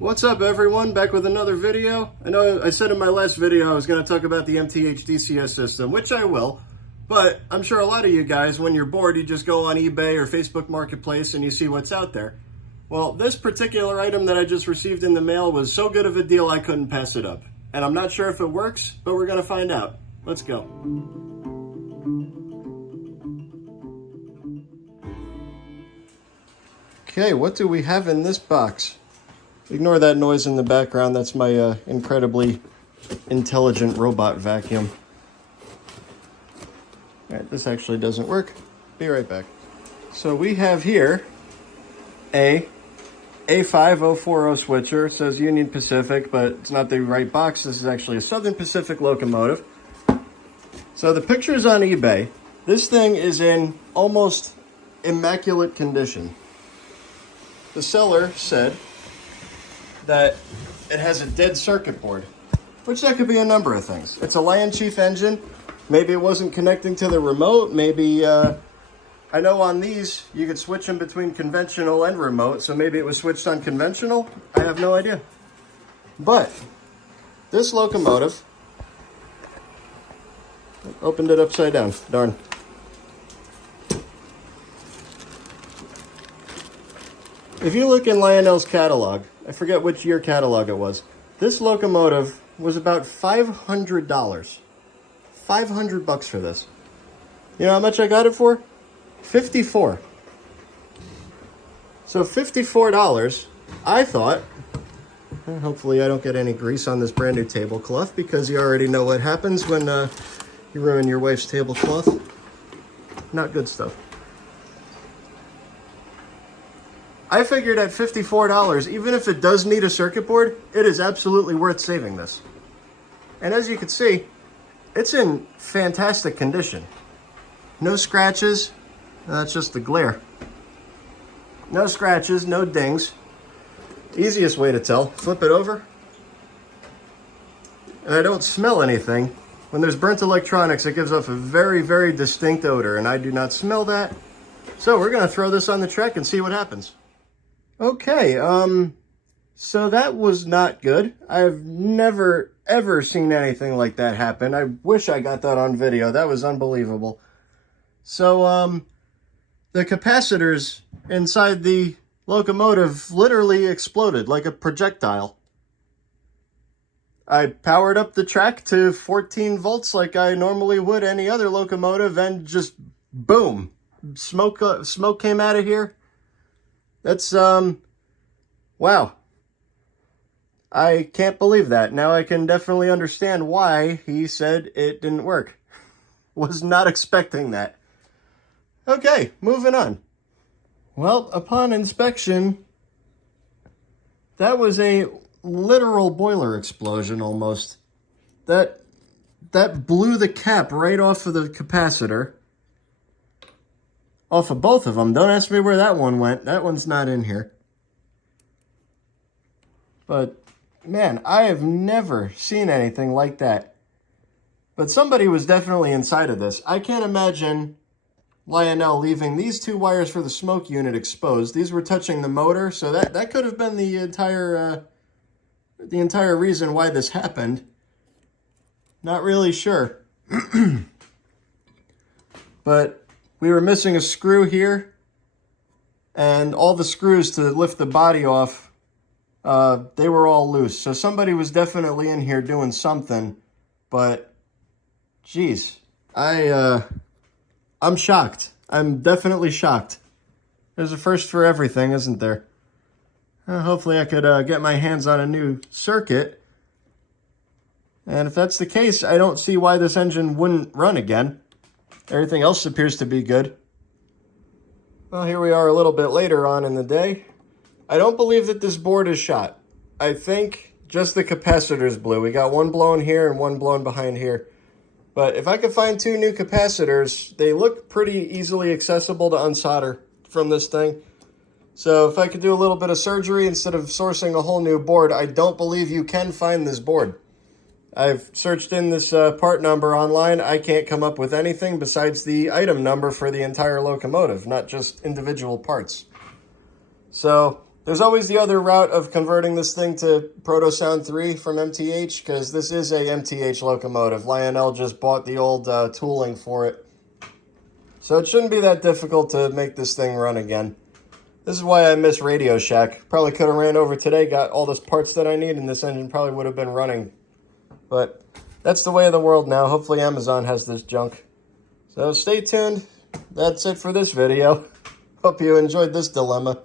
What's up everyone, back with another video. I know I said in my last video I was going to talk about the MTH DCS system, which I will, but I'm sure a lot of you guys, when you're bored, you just go on eBay or Facebook Marketplace and you see what's out there. Well, this particular item that I just received in the mail was so good of a deal I couldn't pass it up. And I'm not sure if it works, but we're going to find out. Let's go. Okay, what do we have in this box? Ignore that noise in the background. That's my incredibly intelligent robot vacuum. All right, this actually doesn't work. Be right back. So we have here a A5040 switcher. It says Union Pacific, but it's not the right box. This is actually a Southern Pacific locomotive. So the picture's on eBay. This thing is in almost immaculate condition. The seller said that it has a dead circuit board, which that could be a number of things. It's a Lion Chief engine. Maybe it wasn't connecting to the remote. Maybe, I know on these, you could switch them between conventional and remote, so maybe it was switched on conventional. I have no idea. But this locomotive, opened it upside down, darn. If you look in Lionel's catalog, I forget which year catalog it was, this locomotive was about $500. 500 bucks for this. You know how much I got it for? $54. So $54, I thought, hopefully I don't get any grease on this brand new tablecloth, because you already know what happens when you ruin your wife's tablecloth. Not good stuff. I figured at $54, even if it does need a circuit board, it is absolutely worth saving this. And as you can see, it's in fantastic condition. No scratches, that's just the glare. No scratches, no dings. Easiest way to tell, flip it over. And I don't smell anything. When there's burnt electronics, it gives off a very, very distinct odor, and I do not smell that. So we're gonna throw this on the track and see what happens. Okay, so that was not good. I've never, ever seen anything like that happen. I wish I got that on video. That was unbelievable. So, the capacitors inside the locomotive literally exploded like a projectile. I powered up the track to 14 volts like I normally would any other locomotive, and just boom, smoke came out of here. That's, wow. I can't believe that. Now I can definitely understand why he said it didn't work. Was not expecting that. Okay, moving on. Well, upon inspection, that was a literal boiler explosion almost. That blew the cap right off of the capacitor. Off of both of them. Don't ask me where that one went. That one's not in here. But, man, I have never seen anything like that. But somebody was definitely inside of this. I can't imagine Lionel leaving these two wires for the smoke unit exposed. These were touching the motor, so that could have been the entire reason why this happened. Not really sure. But we were missing a screw here, and all the screws to lift the body off, they were all loose. So somebody was definitely in here doing something, but geez, I'm shocked. I'm definitely shocked. There's a first for everything, isn't there? Hopefully I could get my hands on a new circuit. And if that's the case, I don't see why this engine wouldn't run again. Everything else appears to be good. Well, here we are a little bit later on in the day. I don't believe that this board is shot. I think just the capacitors blew. We got one blown here and one blown behind here. But if I could find two new capacitors, they look pretty easily accessible to unsolder from this thing. So if I could do a little bit of surgery instead of sourcing a whole new board, I don't believe you can find this board. I've searched in this part number online. I can't come up with anything besides the item number for the entire locomotive, not just individual parts. So There's always the other route of converting this thing to Proto Sound 3 from MTH, because this is a MTH locomotive. Lionel just bought the old tooling for it. So it shouldn't be that difficult to make this thing run again. This is why I miss Radio Shack. Probably could have ran over today, got all those parts that I need, and this engine probably would have been running. But that's the way of the world now. Hopefully Amazon has this junk. So stay tuned. That's it for this video. Hope you enjoyed this dilemma.